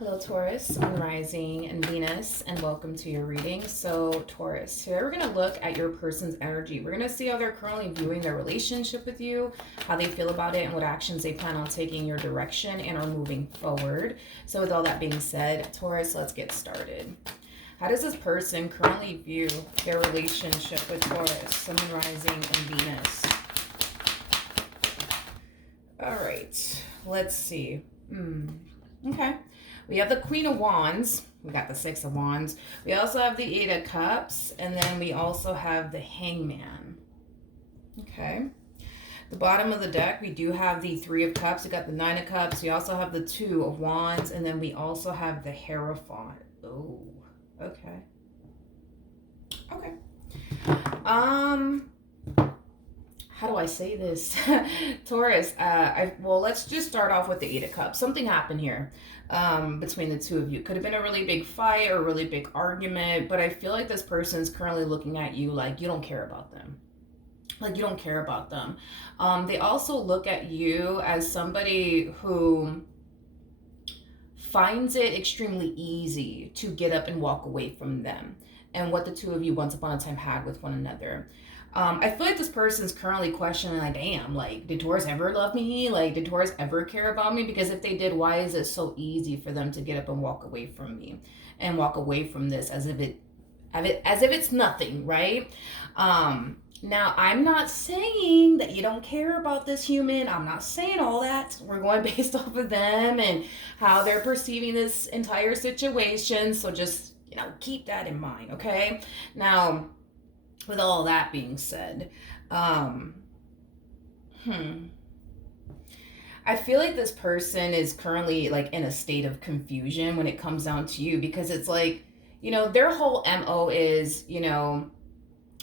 Hello, Taurus, Sun Rising, and Venus, and welcome to your reading. So, Taurus, today we're going to look at your person's energy. We're going to see how they're currently viewing their relationship with you, how they feel about it, and what actions they plan on taking in your direction and are moving forward. So, with all that being said, Taurus, let's get started. How does this person currently view their relationship with Taurus, Sun Rising, and Venus? All right, let's see. Okay. We have the Queen of Wands. We got the Six of Wands. We also have the Eight of Cups. And then we also have the Hangman. Okay. The bottom of the deck, we do have the Three of Cups. We got the Nine of Cups. We also have the Two of Wands. And then we also have the Hierophant. Oh, okay. Okay. How do I say this? Taurus, well, let's just start off with the Eight of Cups. Something happened here between the two of you. Could have been a really big fight or a really big argument, but I feel like this person's currently looking at you like you don't care about them. Like you don't care about them. They also look at you as somebody who finds it extremely easy to get up and walk away from them and what the two of you once upon a time had with one another. I feel like this person's currently questioning, like, damn, like, did Taurus ever love me? Like, did Taurus ever care about me? Because if they did, why is it so easy for them to get up and walk away from me and walk away from this as if it's nothing, right? Now, I'm not saying that you don't care about this human. I'm not saying all that. We're going based off of them and how they're perceiving this entire situation. So just, keep that in mind, okay? Now, with all that being said, I feel like this person is currently like in a state of confusion when it comes down to you, because it's like, their whole MO is,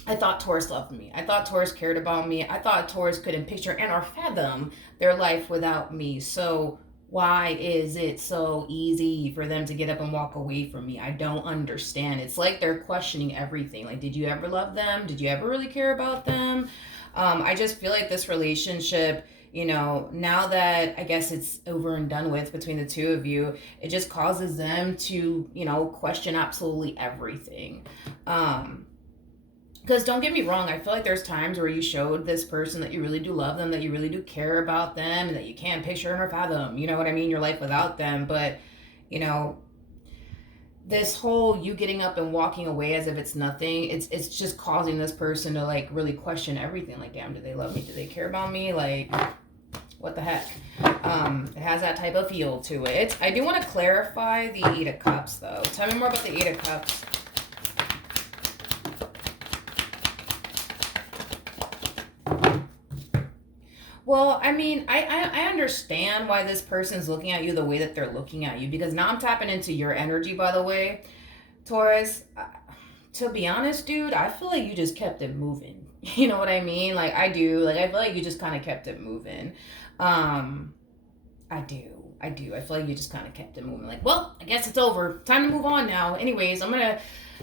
I thought Taurus loved me. I thought Taurus cared about me. I thought Taurus couldn't picture and or fathom their life without me. So why is it so easy for them to get up and walk away from me? I don't understand. It's like they're questioning everything. Like, did you ever love them? Did you ever really care about them? I just feel like this relationship, now that I guess it's over and done with between the two of you, it just causes them to, question absolutely everything. Because don't get me wrong, I feel like there's times where you showed this person that you really do love them, that you really do care about them, and that you can't picture or fathom, you know what I mean, your life without them. But, this whole you getting up and walking away as if it's nothing, it's just causing this person to like really question everything. Like, damn, do they love me? Do they care about me? Like, what the heck? It has that type of feel to it. I do want to clarify the Eight of Cups, though. Tell me more about the Eight of Cups. Well, I mean, I understand why this person's looking at you the way that they're looking at you, because now I'm tapping into your energy, by the way, Taurus. To be honest, dude, I feel like you just kept it moving. You know what I mean? Like, I do. Like, I feel like you just kind of kept it moving. I do. I feel like you just kind of kept it moving. Like, well, I guess it's over. Time to move on now. Anyways, I'm going to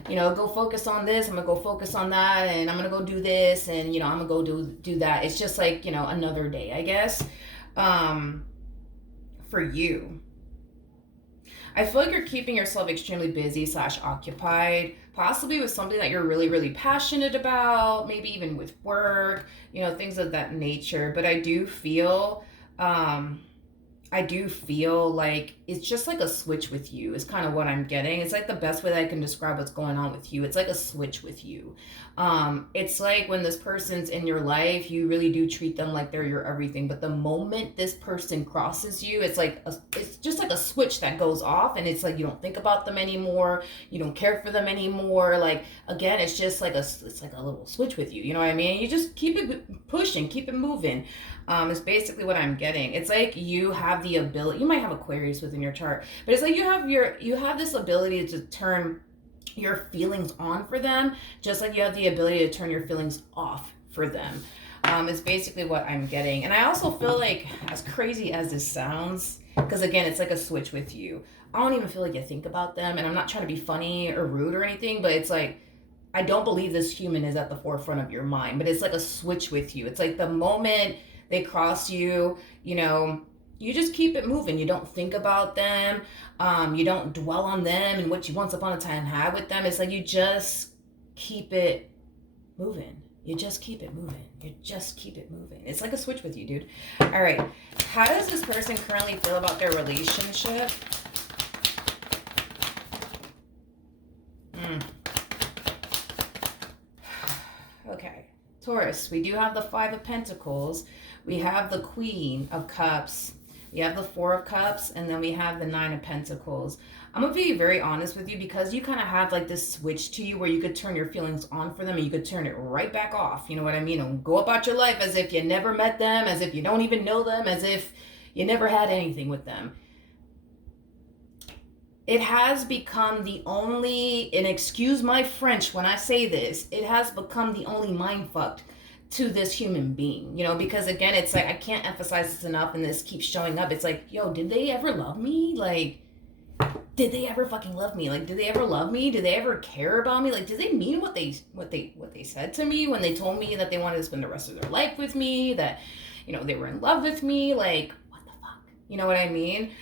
go focus on this. I'm gonna go focus on that, and I'm gonna go do this, and I'm gonna go do that. It's just like, another day, I guess. For you, I feel like you're keeping yourself extremely busy / occupied, possibly with something that you're really, really passionate about, maybe even with work, things of that nature. But I do feel like it's just like a switch with you is kind of what I'm getting. It's like the best way that I can describe what's going on with you. It's like a switch with you. It's like when this person's in your life, you really do treat them like they're your everything. But the moment this person crosses you, it's just like a switch that goes off, and it's like you don't think about them anymore. You don't care for them anymore. Like, again, it's just like it's like a little switch with you. You know what I mean? You just keep it pushing, keep it moving. Is basically what I'm getting. It's like you have the ability, you might have Aquarius within your chart, but it's like you have this ability to turn your feelings on for them, just like you have the ability to turn your feelings off for them. Is basically what I'm getting. And I also feel like, as crazy as this sounds, because again, it's like a switch with you, I don't even feel like you think about them, and I'm not trying to be funny or rude or anything, but it's like, I don't believe this human is at the forefront of your mind, but it's like a switch with you. It's like the moment they cross you, You just keep it moving. You don't think about them. You don't dwell on them and what you once upon a time had with them. It's like you just keep it moving. You just keep it moving. You just keep it moving. It's like a switch with you, dude. All right. How does this person currently feel about their relationship? Okay. Taurus, we do have the Five of Pentacles. We have the Queen of Cups. We have the Four of Cups. And then we have the Nine of Pentacles. I'm going to be very honest with you, because you kind of have like this switch to you where you could turn your feelings on for them and you could turn it right back off. You know what I mean? And go about your life as if you never met them, as if you don't even know them, as if you never had anything with them. It has become the only, and excuse my French when I say this, it has become the only mind fucked to this human being, you know, because again, it's like, I can't emphasize this enough and this keeps showing up. It's like, yo, did they ever love me? Like, did they ever fucking love me? Like, did they ever love me? Did they ever care about me? Like, did they mean what they said to me when they told me that they wanted to spend the rest of their life with me, that, you know, they were in love with me? Like, what the fuck? You know what I mean?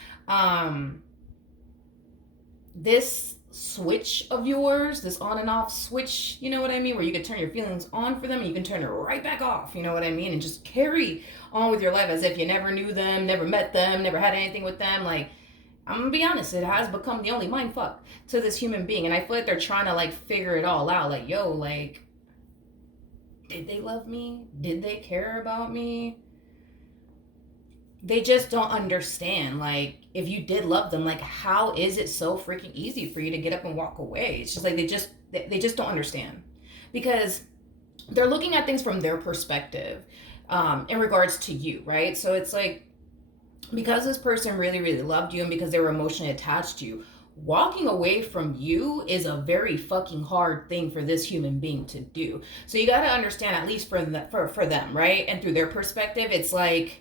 This switch of yours, this on and off switch, you know what I mean, where you can turn your feelings on for them and you can turn it right back off, you know what I mean, and just carry on with your life as if you never knew them, never met them, never had anything with them. Like, I'm gonna be honest, it has become the only mind fuck to this human being, and I feel like they're trying to like figure it all out. Like, yo, like, did they love me? Did they care about me? They just don't understand. Like, if you did love them, like, how is it so freaking easy for you to get up and walk away? It's just like they just don't understand, because they're looking at things from their perspective, in regards to you, right? So it's like, because this person really, really loved you and because they were emotionally attached to you, walking away from you is a very fucking hard thing for this human being to do. So you got to understand, at least for them, right? And through their perspective, it's like,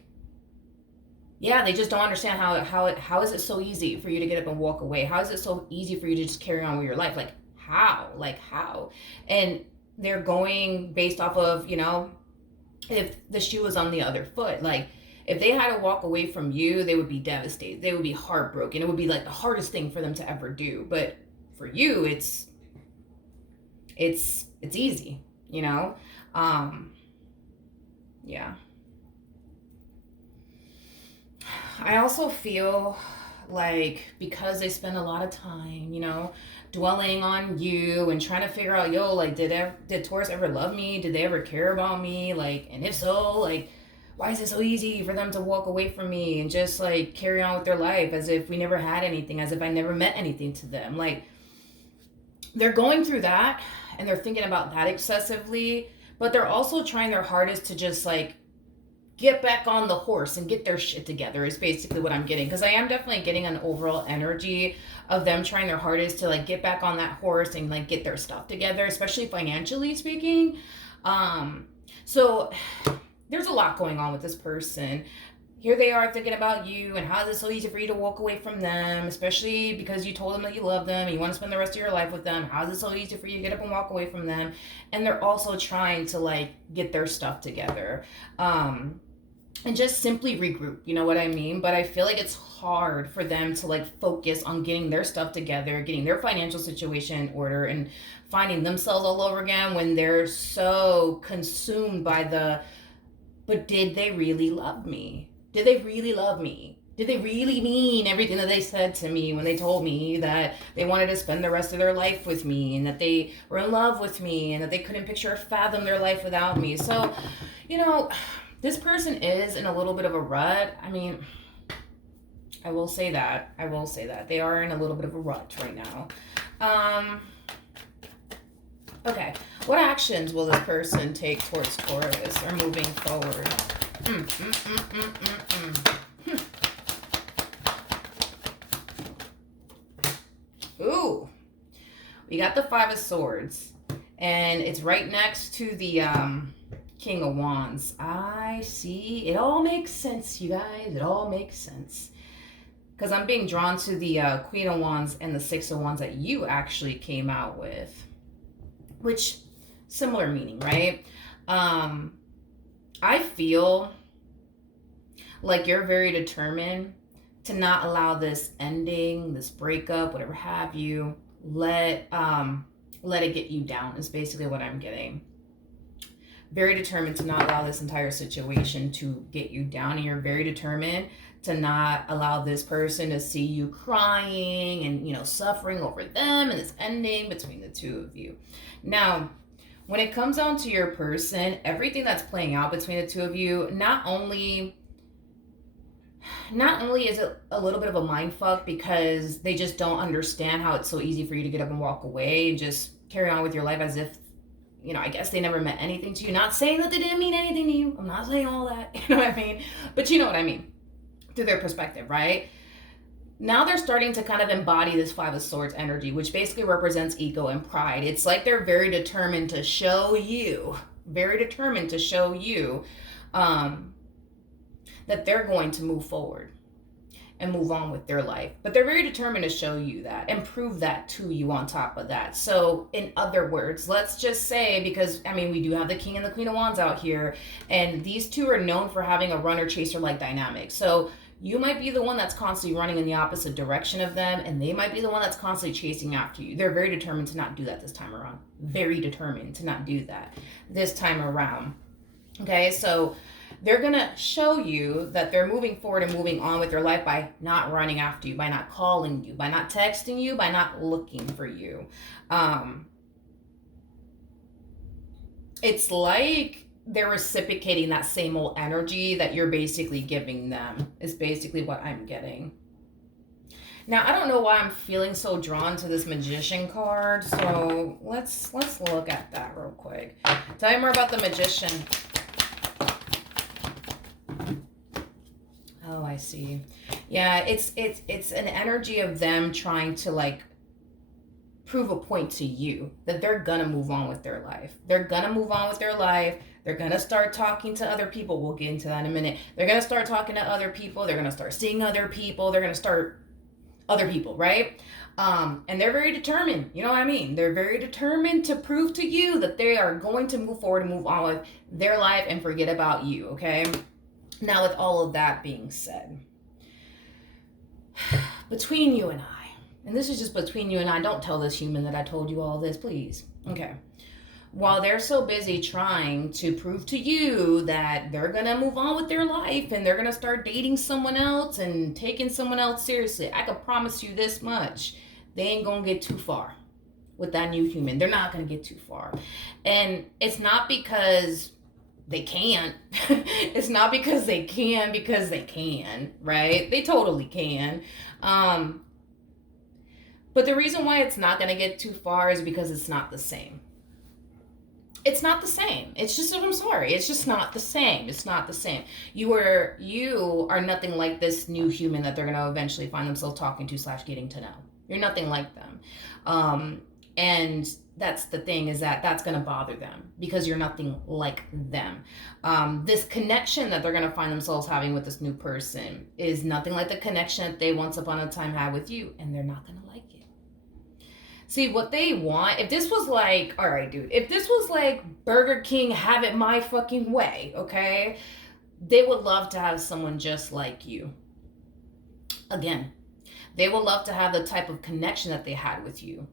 yeah, they just don't understand how is it so easy for you to get up and walk away? How is it so easy for you to just carry on with your life? Like, how? And they're going based off of, you know, if the shoe was on the other foot. Like, if they had to walk away from you, they would be devastated. They would be heartbroken. It would be like the hardest thing for them to ever do. But for you, it's easy, you know? Yeah. I also feel like, because they spend a lot of time, you know, dwelling on you and trying to figure out, yo, like, did Taurus ever love me? Did they ever care about me? Like, and if so, like, why is it so easy for them to walk away from me and just like carry on with their life as if we never had anything, as if I never meant anything to them? Like, they're going through that and they're thinking about that excessively, but they're also trying their hardest to just like get back on the horse and get their shit together, is basically what I'm getting. Because I am definitely getting an overall energy of them trying their hardest to like get back on that horse and like get their stuff together, especially financially speaking. So there's a lot going on with this person. Here they are thinking about you and how is it so easy for you to walk away from them, especially because you told them that you love them and you want to spend the rest of your life with them. How is it so easy for you to get up and walk away from them? And they're also trying to like get their stuff together. And just simply regroup, you know what I mean? But I feel like it's hard for them to like focus on getting their stuff together, getting their financial situation in order, and finding themselves all over again when they're so consumed by but did they really love me? Did they really love me? Did they really mean everything that they said to me when they told me that they wanted to spend the rest of their life with me and that they were in love with me and that they couldn't picture or fathom their life without me? So, you know, this person is in a little bit of a rut. I mean, I will say that. They are in a little bit of a rut right now. Okay. What actions will this person take towards Taurus or moving forward? Ooh. We got the Five of Swords. And it's right next to the King of Wands. I see. It all makes sense, you guys. It all makes sense. Because I'm being drawn to the Queen of Wands and the Six of Wands that you actually came out with. Which, similar meaning, right? I feel Like you're very determined to not allow this ending, this breakup, whatever have you, let it get you down is basically what I'm getting. Very determined to not allow this entire situation to get you down, and you're very determined to not allow this person to see you crying and, you know, suffering over them and this ending between the two of you. Now, when it comes down to your person, everything that's playing out between the two of you, not only is it a little bit of a mind fuck because they just don't understand how it's so easy for you to get up and walk away and just carry on with your life as if, you know, I guess they never meant anything to you. Not saying that they didn't mean anything to you. I'm not saying all that. You know what I mean? But you know what I mean. Through their perspective, right? Now they're starting to kind of embody this Five of Swords energy, which basically represents ego and pride. It's like they're very determined to show you, that they're going to move forward and move on with their life. But they're very determined to show you that and prove that to you on top of that. So in other words, let's just say, because I mean, we do have the King and the Queen of Wands out here, and these two are known for having a runner chaser like dynamic. So you might be the one that's constantly running in the opposite direction of them, and they might be the one that's constantly chasing after you. They're very determined to not do that this time around. Very determined to not do that this time around. Okay, so they're going to show you that they're moving forward and moving on with their life by not running after you, by not calling you, by not texting you, by not looking for you. It's like they're reciprocating that same old energy that you're basically giving them, is basically what I'm getting. Now, I don't know why I'm feeling so drawn to this Magician card, so let's look at that real quick. Tell me more about the Magician. Oh, I see. Yeah, it's an energy of them trying to like prove a point to you that they're gonna move on with their life. They're gonna move on with their life. They're gonna start talking to other people. We'll get into that in a minute. They're gonna start talking to other people. They're gonna start seeing other people. They're gonna start other people, right? And they're very determined. You know what I mean? They're very determined to prove to you that they are going to move forward and move on with their life and forget about you, okay? Now, with all of that being said, between you and I, and this is just between you and I, don't tell this human that I told you all this, please. Okay. While they're so busy trying to prove to you that they're going to move on with their life and they're going to start dating someone else and taking someone else seriously, I can promise you this much. They ain't going to get too far with that new human. They're not going to get too far. And it's not because they can't. It's not because they can, because they can, right? They totally can. But the reason why it's not going to get too far is because it's not the same. It's not the same. It's just, I'm sorry. It's just not the same. It's not the same. You are nothing like this new human that they're going to eventually find themselves talking to / getting to know. You're nothing like them. And that's the thing, is that that's going to bother them because you're nothing like them. This connection that they're going to find themselves having with this new person is nothing like the connection that they once upon a time had with you, and they're not going to like it. See, what they want, if this was like, all right, dude, if this was like Burger King, have it my fucking way, okay? They would love to have someone just like you. Again, they would love to have the type of connection that they had with you.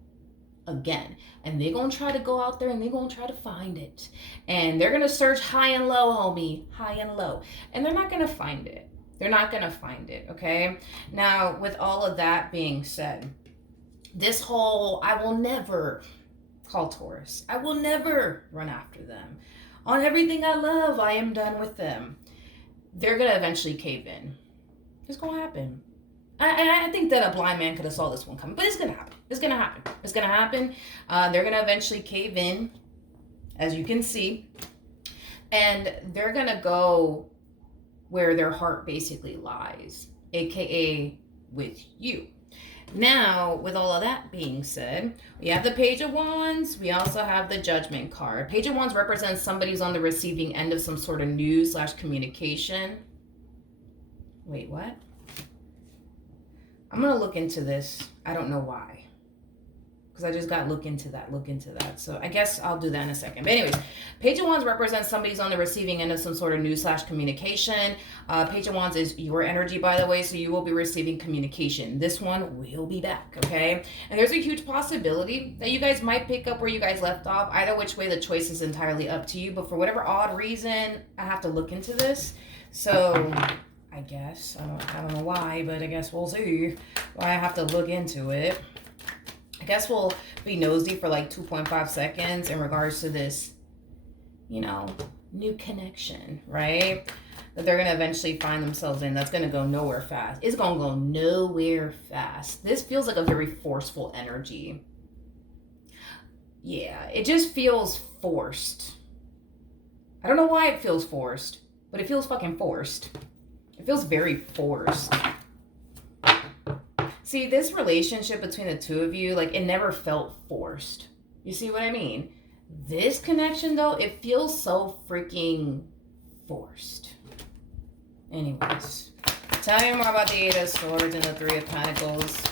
Again, and they're gonna try to go out there and they're gonna try to find it, and they're gonna search high and low, homie, high and low, and they're not gonna find it. They're not gonna find it. Okay, now with all of that being said, this whole I will never call Taurus, I will never run after them, on everything I love, I am done with them, they're gonna eventually cave in. It's gonna happen. I think that a blind man could have saw this one coming, but it's going to happen. It's going to happen. It's going to happen. They're going to eventually cave in, as you can see, and they're going to go where their heart basically lies, aka with you. Now, with all of that being said, we have the Page of Wands. We also have the Judgment card. Page of Wands represents somebody who's on the receiving end of some sort of news / communication. Wait, what? I'm going to look into this. I don't know why. because I just got look into that. So I guess I'll do that in a second. But anyways, Page of Wands represents somebody's on the receiving end of some sort of news/communication. Page of Wands is your energy, by the way, so you will be receiving communication. This one will be back, okay? And there's a huge possibility that you guys might pick up where you guys left off. Either which way, the choice is entirely up to you. But for whatever odd reason, I have to look into this. So I guess, I don't know why, but I guess we'll see why I have to look into it. I guess we'll be nosy for like 2.5 seconds in regards to this, you know, new connection, right? That they're going to eventually find themselves in. That's going to go nowhere fast. It's going to go nowhere fast. This feels like a very forceful energy. Yeah, it just feels forced. I don't know why it feels forced, but it feels fucking forced. It feels very forced. See, this relationship between the two of you, like, it never felt forced. You see what I mean? This connection, though, it feels so freaking forced. Anyways, tell me more about the Eight of Swords and the Three of Pentacles.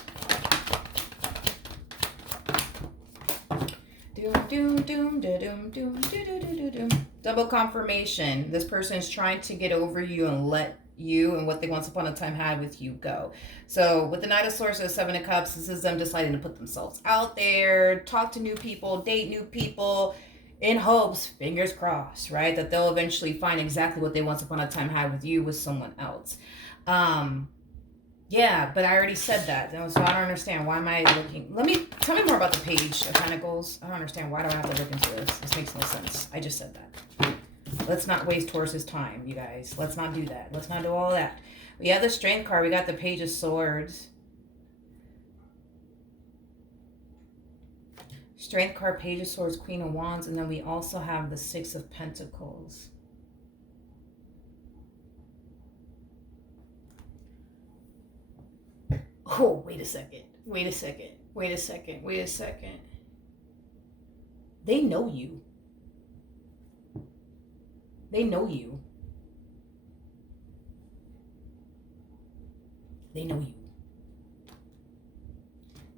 Double confirmation. This person is trying to get over you and let you and what they once upon a time had with you go. So with the Knight of Swords and the Seven of Cups, this is them deciding to put themselves out there, talk to new people, date new people, in hopes, fingers crossed, right, that they'll eventually find exactly what they once upon a time had with you with someone else. Yeah, but I already said that, so I don't understand. Why am I looking? Tell me more about the Page of Pentacles. I don't understand. Why do I have to look into this? This makes no sense. I just said that. Let's not waste Taurus's time, you guys. Let's not do that. Let's not do all of that. We have the Strength card. We got the Page of Swords. Strength card, Page of Swords, Queen of Wands, and then we also have the Six of Pentacles. Oh, wait a second. Wait a second. Wait a second. Wait a second. They know you. They know you. They know you.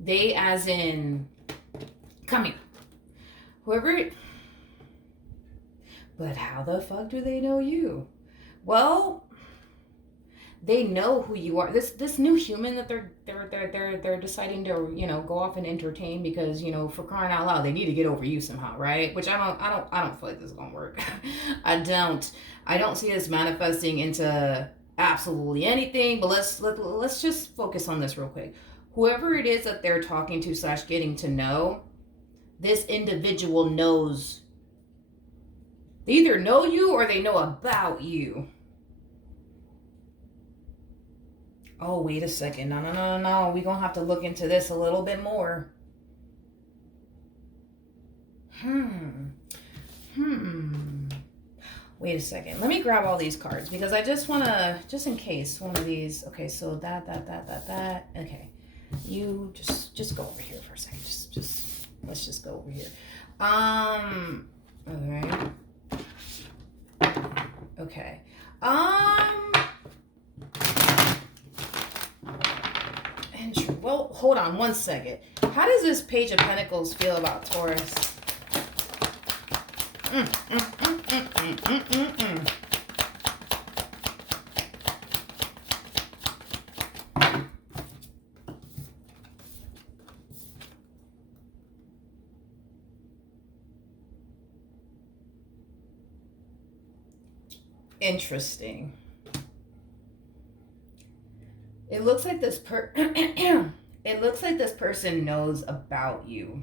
They as in, come here. Whoever, but how the fuck do they know you? Well, they know who you are. This new human that they're deciding to, you know, go off and entertain because, you know, for crying out loud, they need to get over you somehow, right? Which I don't feel like this is gonna work. I don't see this manifesting into absolutely anything. But let's just focus on this real quick. Whoever it is that they're talking to / getting to know, this individual knows. They either know you or they know about you. Oh, wait a second. No. We're going to have to look into this a little bit more. Wait a second. Let me grab all these cards because I just want to, just in case one of these. Okay, so that. Okay. You just go over here for a second. Let's just go over here. All right. Okay. Well, hold on one second. How does this Page of Pentacles feel about Taurus? Interesting. It looks like this person knows about you.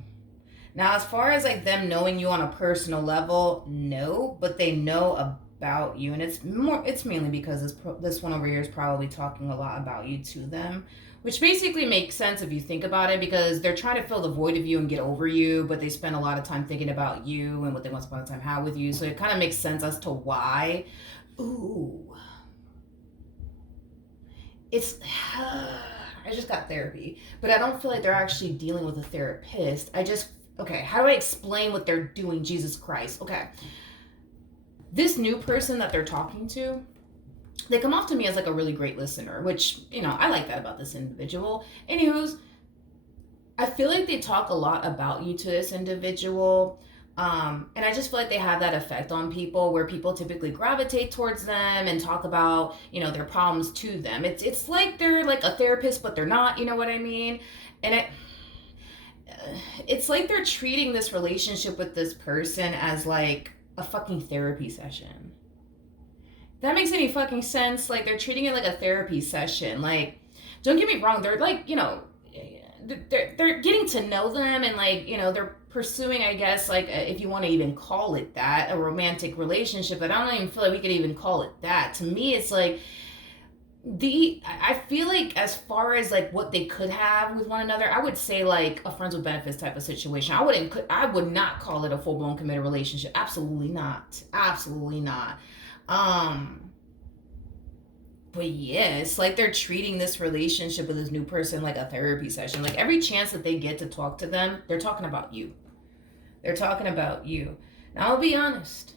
Now, as far as like them knowing you on a personal level, no, but they know about you, and it's mainly because this one over here is probably talking a lot about you to them, which basically makes sense if you think about it, because they're trying to fill the void of you and get over you, but they spend a lot of time thinking about you and what they once upon a time had with you. So it kind of makes sense as to why. Ooh. I just got therapy, but I don't feel like they're actually dealing with a therapist. Okay, how do I explain what they're doing? Jesus Christ. Okay. This new person that they're talking to, they come off to me as like a really great listener, which, you know, I like that about this individual. Anywho's, I feel like they talk a lot about you to this individual. And I just feel like they have that effect on people where people typically gravitate towards them and talk about, their problems to them. It's like they're like a therapist, but they're not, you know what I mean? And it's like they're treating this relationship with this person as like a fucking therapy session. If that makes any fucking sense? Like they're treating it like a therapy session. Like, don't get me wrong, they're like, they're getting to know them, and like, they're pursuing, I guess, like if you want to even call it that, a romantic relationship. But I don't even feel like we could even call it that. To me, it's like I feel like as far as like what they could have with one another, I would say like a friends with benefits type of situation. I would not call it a full blown committed relationship. Absolutely not. Absolutely not. But yeah, it's like they're treating this relationship with this new person like a therapy session. Like every chance that they get to talk to them, they're talking about you. They're talking about you. Now I'll be honest.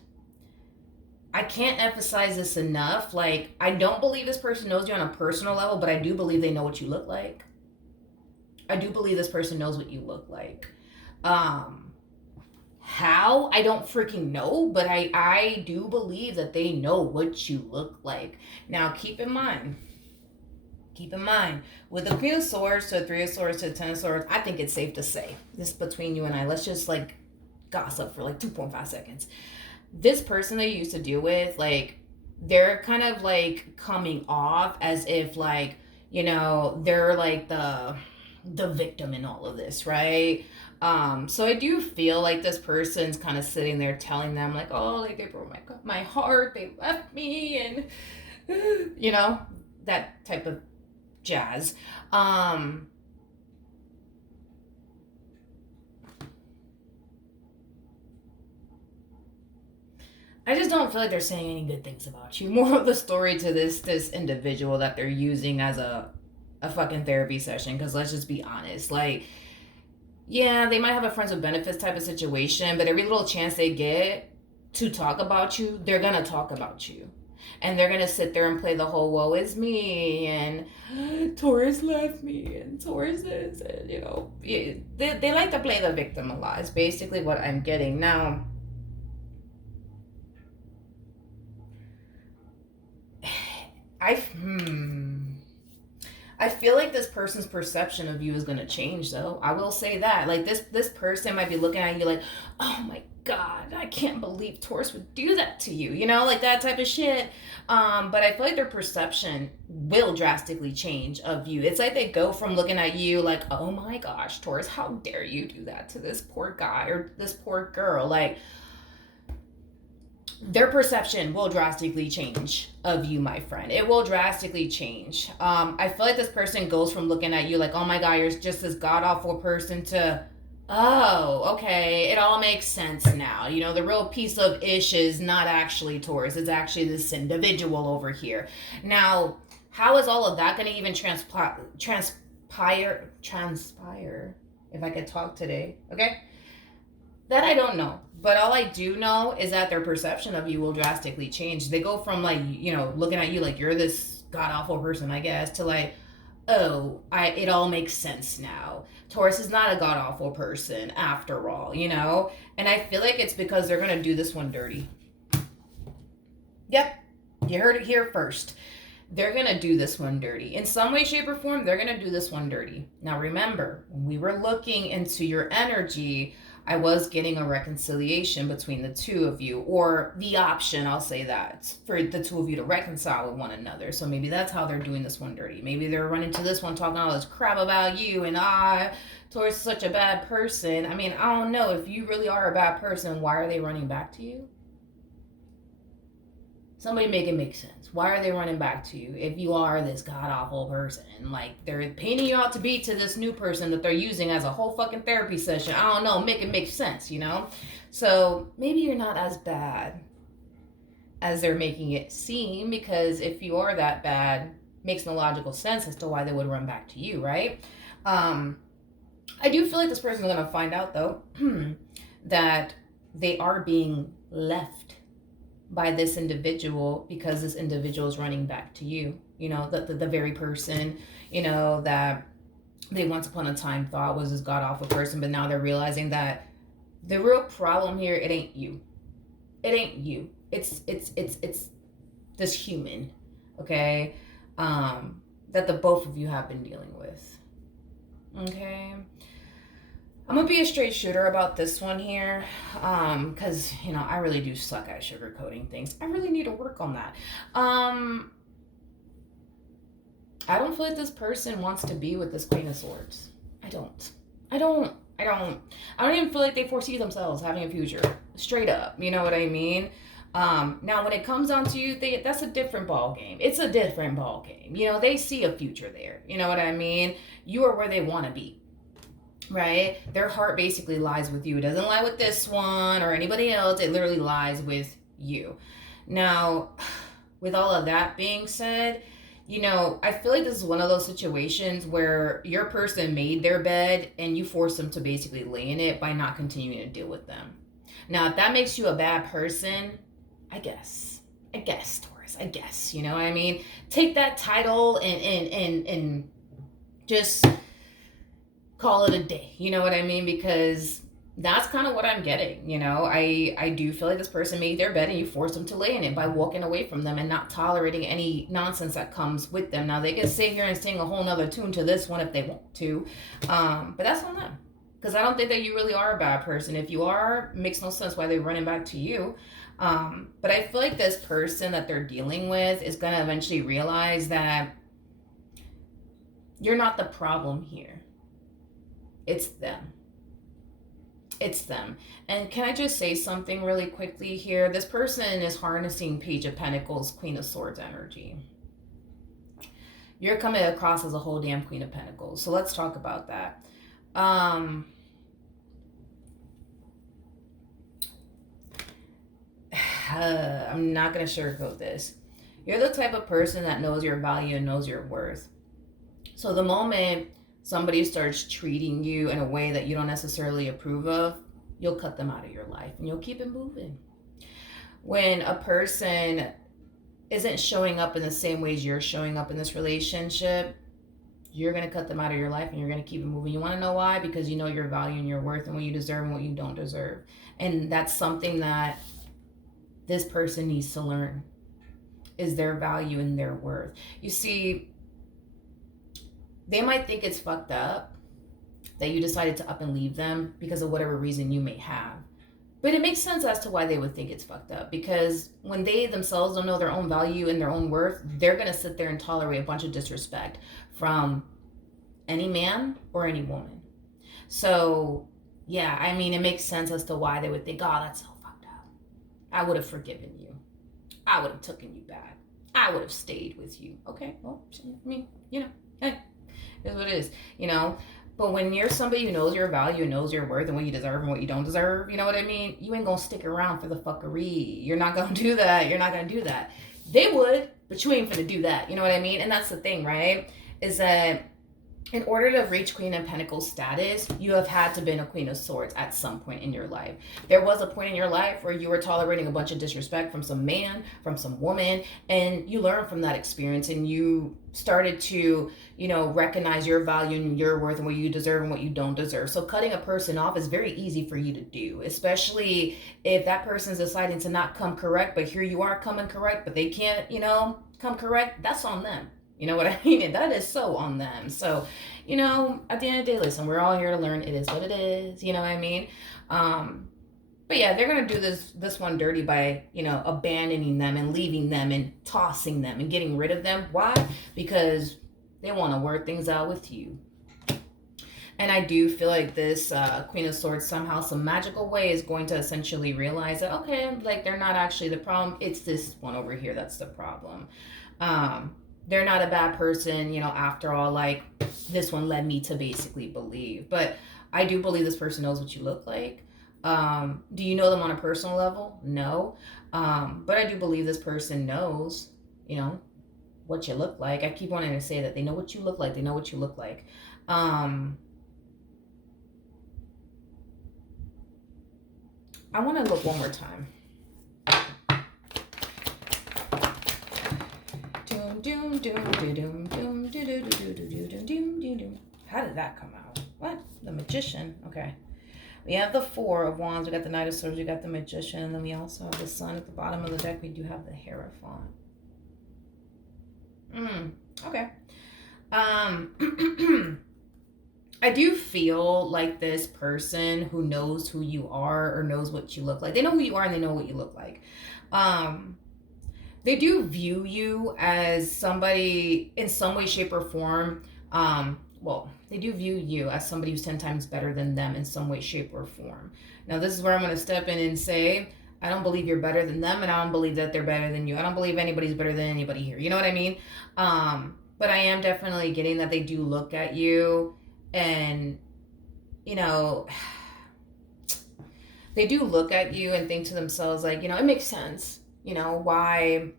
I can't emphasize this enough. Like, I don't believe this person knows you on a personal level, but I do believe they know what you look like. I do believe this person knows what you look like. How? I don't freaking know, but I do believe that they know what you look like. Now, keep in mind, with the Queen of Swords to the Three of Swords to the Ten of Swords, I think it's safe to say, this between you and I, let's just like gossip for like 2.5 seconds. This person that you used to deal with, like, they're kind of like coming off as if like, they're like the victim in all of this, right? So I do feel like this person's kind of sitting there telling them like, oh, like they broke my heart, they left me, and that type of jazz. I just don't feel like they're saying any good things about you. More of the story to this individual that they're using as a fucking therapy session. Because let's just be honest, like, yeah, they might have a friends with benefits type of situation, but every little chance they get to talk about you, they're gonna talk about you. And they're gonna sit there and play the whole woe is me, and Taurus left me, and Taurus is, and they like to play the victim a lot. Is basically what I'm getting now. I feel like this person's perception of you is gonna change, though. I will say that. Like this person might be looking at you like, oh my god, I can't believe Taurus would do that to you. Like that type of shit. But I feel like their perception will drastically change of you. It's like they go from looking at you like, oh my gosh, Taurus, how dare you do that to this poor guy or this poor girl? Like, their perception will drastically change of you, my friend. It will drastically change. I feel like this person goes from looking at you like, oh my god, you're just this god-awful person, to, oh, okay, it all makes sense now. The real piece of ish is not actually Taurus. It's actually this individual over here. Now, how is all of that going to even transpire, if I could talk today, okay? That I don't know. But all I do know is that their perception of you will drastically change. They go from like, looking at you like you're this god-awful person, I guess, to like, oh, it all makes sense now. Taurus is not a god-awful person after all, And I feel like it's because they're going to do this one dirty. Yep. You heard it here first. They're going to do this one dirty. In some way, shape, or form, they're going to do this one dirty. Now, remember, when we were looking into your energy, I was getting a reconciliation between the two of you, or the option, I'll say that, for the two of you to reconcile with one another. So maybe that's how they're doing this one dirty. Maybe they're running to this one talking all this crap about you and, Taurus is such a bad person. I mean, I don't know. If you really are a bad person, why are they running back to you? Somebody make it make sense. Why are they running back to you if you are this god-awful person? Like, they're painting you out to be to this new person that they're using as a whole fucking therapy session. I don't know. Make it make sense, So maybe you're not as bad as they're making it seem, because if you are that bad, makes no logical sense as to why they would run back to you, right? I do feel like this person is going to find out, though, that they are being left by this individual, because this individual is running back to you, the very person, that they once upon a time thought was this god awful person, but now they're realizing that the real problem here, it ain't you. It ain't you. It's this human, okay? That the both of you have been dealing with. Okay. I'm gonna be a straight shooter about this one here, because I really do suck at sugarcoating things. I really need to work on that. I don't feel like this person wants to be with this Queen of Swords. I don't. I don't even feel like they foresee themselves having a future. Straight up, you know what I mean? Now, when it comes down to you, that's a different ball game. It's a different ball game. They see a future there. You know what I mean? You are where they want to be, right? Their heart basically lies with you. It doesn't lie with this one or anybody else. It literally lies with you. Now, with all of that being said, I feel like this is one of those situations where your person made their bed and you force them to basically lay in it by not continuing to deal with them. Now, if that makes you a bad person, I guess, Taurus, I guess, you know what I mean? Take that title and just call it a day, you know what I mean? Because that's kind of what I'm getting, I do feel like this person made their bed and you force them to lay in it by walking away from them and not tolerating any nonsense that comes with them. Now, they can sit here and sing a whole nother tune to this one if they want to, but that's on them. Because I don't think that you really are a bad person. If you are, it makes no sense why they're running back to you. But I feel like this person that they're dealing with is going to eventually realize that you're not the problem here. It's them. It's them. And can I just say something really quickly here? This person is harnessing Page of Pentacles, Queen of Swords energy. You're coming across as a whole damn Queen of Pentacles. So let's talk about that. I'm not going to sugarcoat this. You're the type of person that knows your value and knows your worth. So the moment somebody starts treating you in a way that you don't necessarily approve of, you'll cut them out of your life and you'll keep it moving. When a person isn't showing up in the same ways you're showing up in this relationship, you're going to cut them out of your life and you're going to keep it moving. You want to know why? Because you know your value and your worth and what you deserve and what you don't deserve. And that's something that this person needs to learn, is their value and their worth. You see, they might think it's fucked up that you decided to up and leave them because of whatever reason you may have. But it makes sense as to why they would think it's fucked up, because when they themselves don't know their own value and their own worth, they're going to sit there and tolerate a bunch of disrespect from any man or any woman. So, yeah, I mean, it makes sense as to why they would think, oh, that's so fucked up. I would have forgiven you. I would have taken you back. I would have stayed with you. Okay, well, I mean, hey, is what it is, But when you're somebody who knows your value and knows your worth and what you deserve and what you don't deserve, you know what I mean? You ain't gonna stick around for the fuckery. You're not gonna do that. You're not gonna do that. They would, but you ain't gonna do that. You know what I mean? And that's the thing, right? Is that in order to reach Queen of Pentacles status, you have had to been a Queen of Swords at some point in your life. There was a point in your life where you were tolerating a bunch of disrespect from some man, from some woman, and you learned from that experience and you started to, recognize your value and your worth and what you deserve and what you don't deserve. So cutting a person off is very easy for you to do, especially if that person's deciding to not come correct, but here you are coming correct, but they can't, come correct. That's on them. You know what I mean? And that is so on them. So, at the end of the day, listen, we're all here to learn. It is what it is. You know what I mean? But yeah, they're going to do this one dirty by, abandoning them and leaving them and tossing them and getting rid of them. Why? Because they want to work things out with you. And I do feel like this Queen of Swords somehow, some magical way, is going to essentially realize that, okay, like they're not actually the problem. It's this one over here that's the problem. They're not a bad person, after all, like this one led me to basically believe. But I do believe this person knows what you look like. Do you know them on a personal level? No. But I do believe this person knows, what you look like. I keep wanting to say that they know what you look like. They know what you look like. I want to look one more time. How did that come out? What? The Magician. Okay. We have the Four of Wands. We got the Knight of Swords. We got the Magician. And then we also have the Sun at the bottom of the deck. We do have the Hierophant. Okay. I do feel like this person who knows who you are or knows what you look like. They know who you are and they know what you look like. They do view you as somebody in some way, shape, or form. They do view you as somebody who's 10 times better than them in some way, shape, or form. Now, this is where I'm going to step in and say, I don't believe you're better than them, and I don't believe that they're better than you. I don't believe anybody's better than anybody here. You know what I mean? But I am definitely getting that they do look at you and, you know, they do look at you and think to themselves, like, you know, it makes sense, you know, why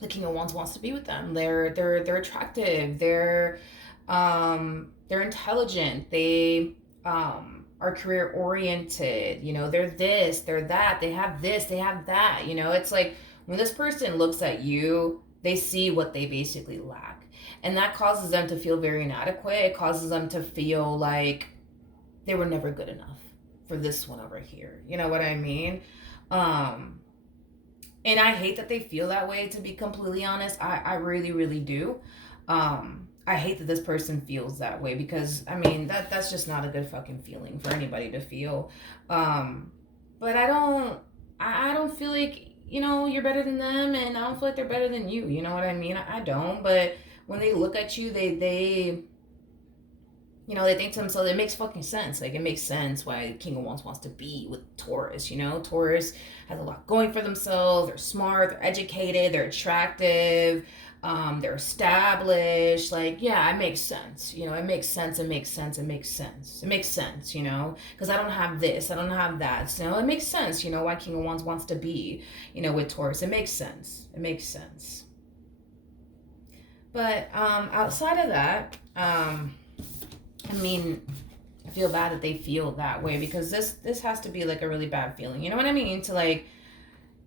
the King of Wands wants to be with them. They're attractive. They're intelligent. They are career oriented. You know, they're this, they're that. They have this, they have that. You know, it's like when this person looks at you, they see what they basically lack. And that causes them to feel very inadequate. It causes them to feel like they were never good enough for this one over here. You know what I mean? And I hate that they feel that way, to be completely honest. I really, really do. I hate that this person feels that way because, I mean, that's just not a good fucking feeling for anybody to feel. But I don't feel like, you know, you're better than them, and I don't feel like they're better than you. You know what I mean? I don't. But when they look at you, they you know, they think to themselves, it makes fucking sense. Like, it makes sense why King of Wands wants to be with Taurus, you know? Taurus has a lot going for themselves. They're smart, they're educated, they're attractive, they're established. Like, yeah, it makes sense. You know, it makes sense, it makes sense, it makes sense. It makes sense, you know? Because I don't have this, I don't have that. So, it makes sense, you know, why King of Wands wants to be, you know, with Taurus. It makes sense. It makes sense. But outside of that, I mean, I feel bad that they feel that way because this has to be like a really bad feeling. You know what I mean? To, like,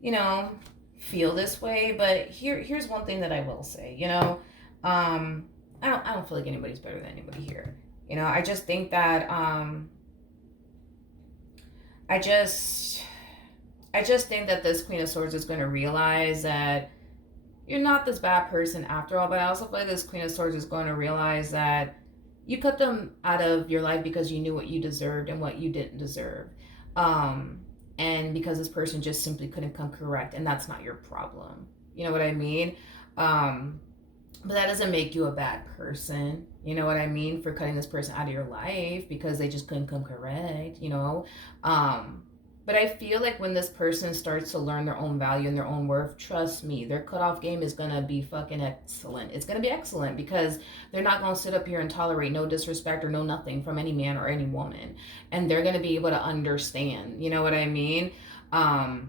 you know, feel this way. But here's one thing that I will say. You know, I don't feel like anybody's better than anybody here. You know, I just think that I just think that this Queen of Swords is going to realize that you're not this bad person after all. But I also feel like this Queen of Swords is going to realize that you cut them out of your life because you knew what you deserved and what you didn't deserve. And because this person just simply couldn't come correct, and that's not your problem. You know what I mean? But that doesn't make you a bad person. You know what I mean? For cutting this person out of your life because they just couldn't come correct, you know? But I feel like when this person starts to learn their own value and their own worth, trust me, their cutoff game is going to be fucking excellent. It's going to be excellent because they're not going to sit up here and tolerate no disrespect or no nothing from any man or any woman. And they're going to be able to understand. You know what I mean? They're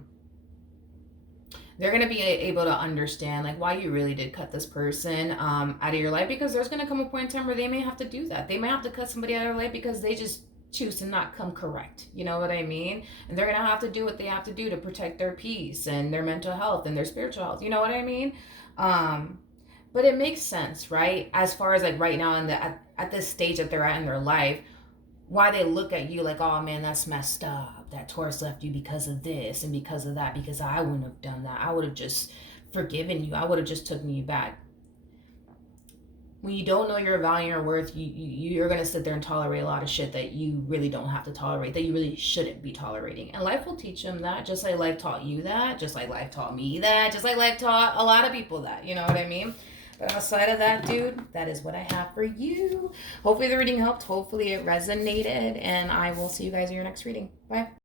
going to be able to understand, like, why you really did cut this person out of your life, because there's going to come a point in time where they may have to do that. They may have to cut somebody out of their life because they just choose to not come correct. You know what I mean? And they're gonna have to do what they have to do to protect their peace and their mental health and their spiritual health. You know what I mean? But it makes sense, right? As far as, like, right now in the at this stage that they're at in their life, why they look at you like, oh man, that's messed up. That Taurus left you because of this and because of that, because I wouldn't have done that. I would have just forgiven you. I would have just taken you back. When you don't know your value or worth, you're going to sit there and tolerate a lot of shit that you really don't have to tolerate, that you really shouldn't be tolerating. And life will teach them that, just like life taught you that, just like life taught me that, just like life taught a lot of people that. You know what I mean? But outside of that, dude, that is what I have for you. Hopefully the reading helped. Hopefully it resonated. And I will see you guys in your next reading. Bye.